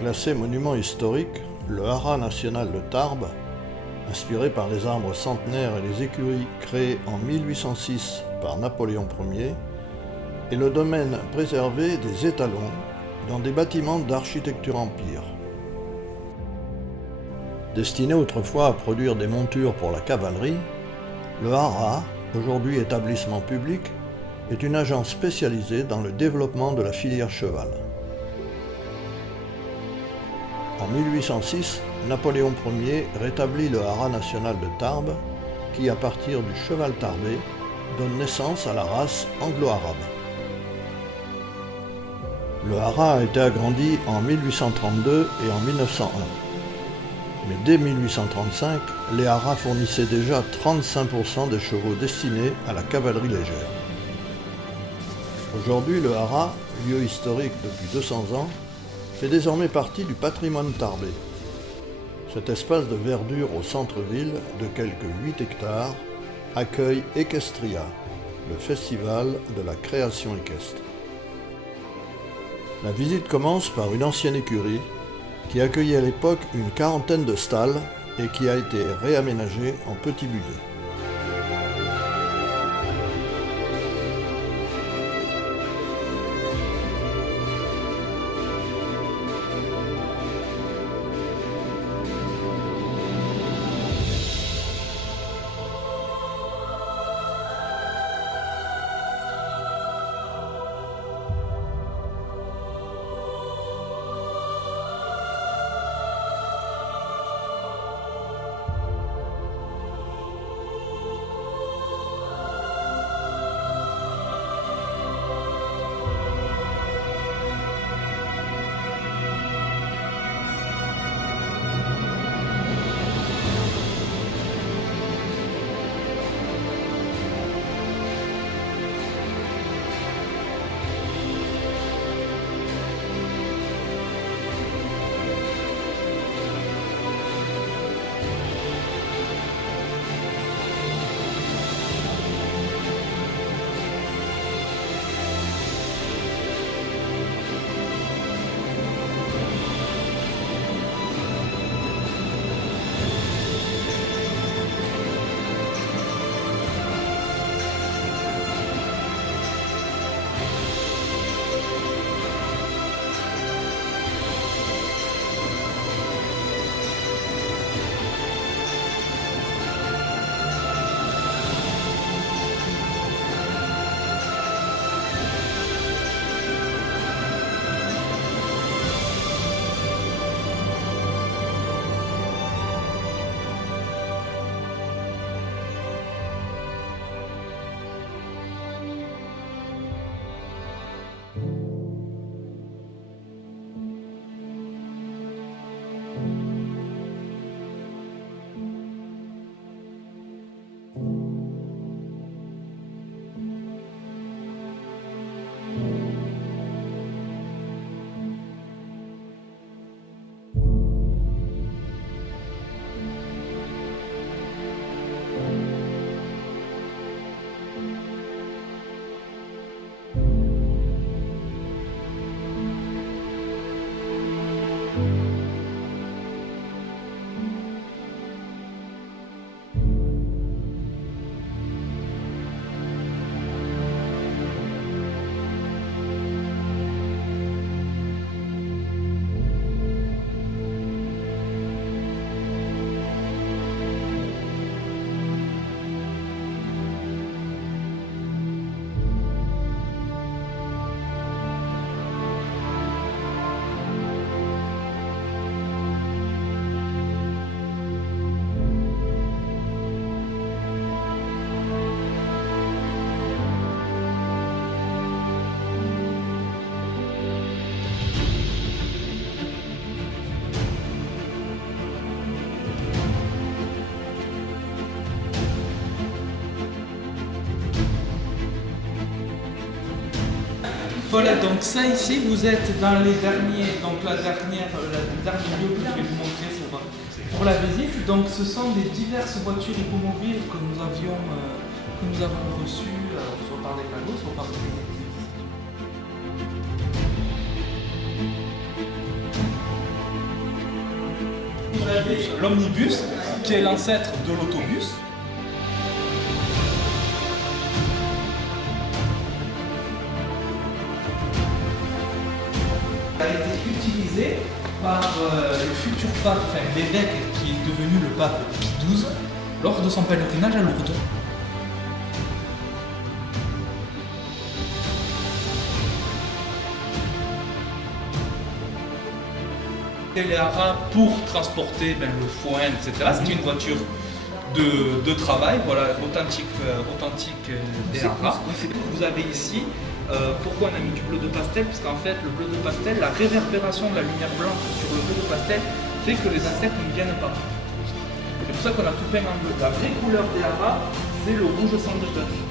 Classé monument historique, le haras national de Tarbes, inspiré par les arbres centenaires et les écuries créées en 1806 par Napoléon Ier, est le domaine préservé des étalons dans des bâtiments d'architecture empire. Destiné autrefois à produire des montures pour la cavalerie, le haras, aujourd'hui établissement public, est une agence spécialisée dans le développement de la filière cheval. En 1806, Napoléon Ier rétablit le haras national de Tarbes, qui, à partir du cheval tarbais, donne naissance à la race anglo-arabe. Le haras a été agrandi en 1832 et en 1901. Mais dès 1835, les haras fournissaient déjà 35% des chevaux destinés à la cavalerie légère. Aujourd'hui, le haras, lieu historique depuis 200 ans, fait désormais partie du patrimoine tarbais. Cet espace de verdure au centre-ville, de quelques 8 hectares, accueille Equestria, le festival de la création équestre. La visite commence par une ancienne écurie qui accueillait à l'époque une quarantaine de stalles et qui a été réaménagée en petit musée. Voilà, donc ça ici, vous êtes dans les derniers, donc le dernier lieu que je vais vous montrer pour la visite. Donc ce sont les diverses voitures hippomobiles que nous avons reçues, soit par des cadeaux, soit par des l'omnibus, qui est l'ancêtre de l'autobus. A été utilisé par le futur pape, enfin l'évêque qui est devenu le pape Pie XII, lors de son pèlerinage à Lourdes. Les haras pour transporter le foin, etc. C'était une voiture de travail, voilà, authentique des haras. Vous avez ici, pourquoi on a mis du bleu de pastel? Parce qu'en fait, le bleu de pastel, la réverbération de la lumière blanche sur le bleu de pastel fait que les insectes ne viennent pas. C'est pour ça qu'on a tout peint en bleu. La vraie couleur des haras, c'est le rouge sang de bœuf.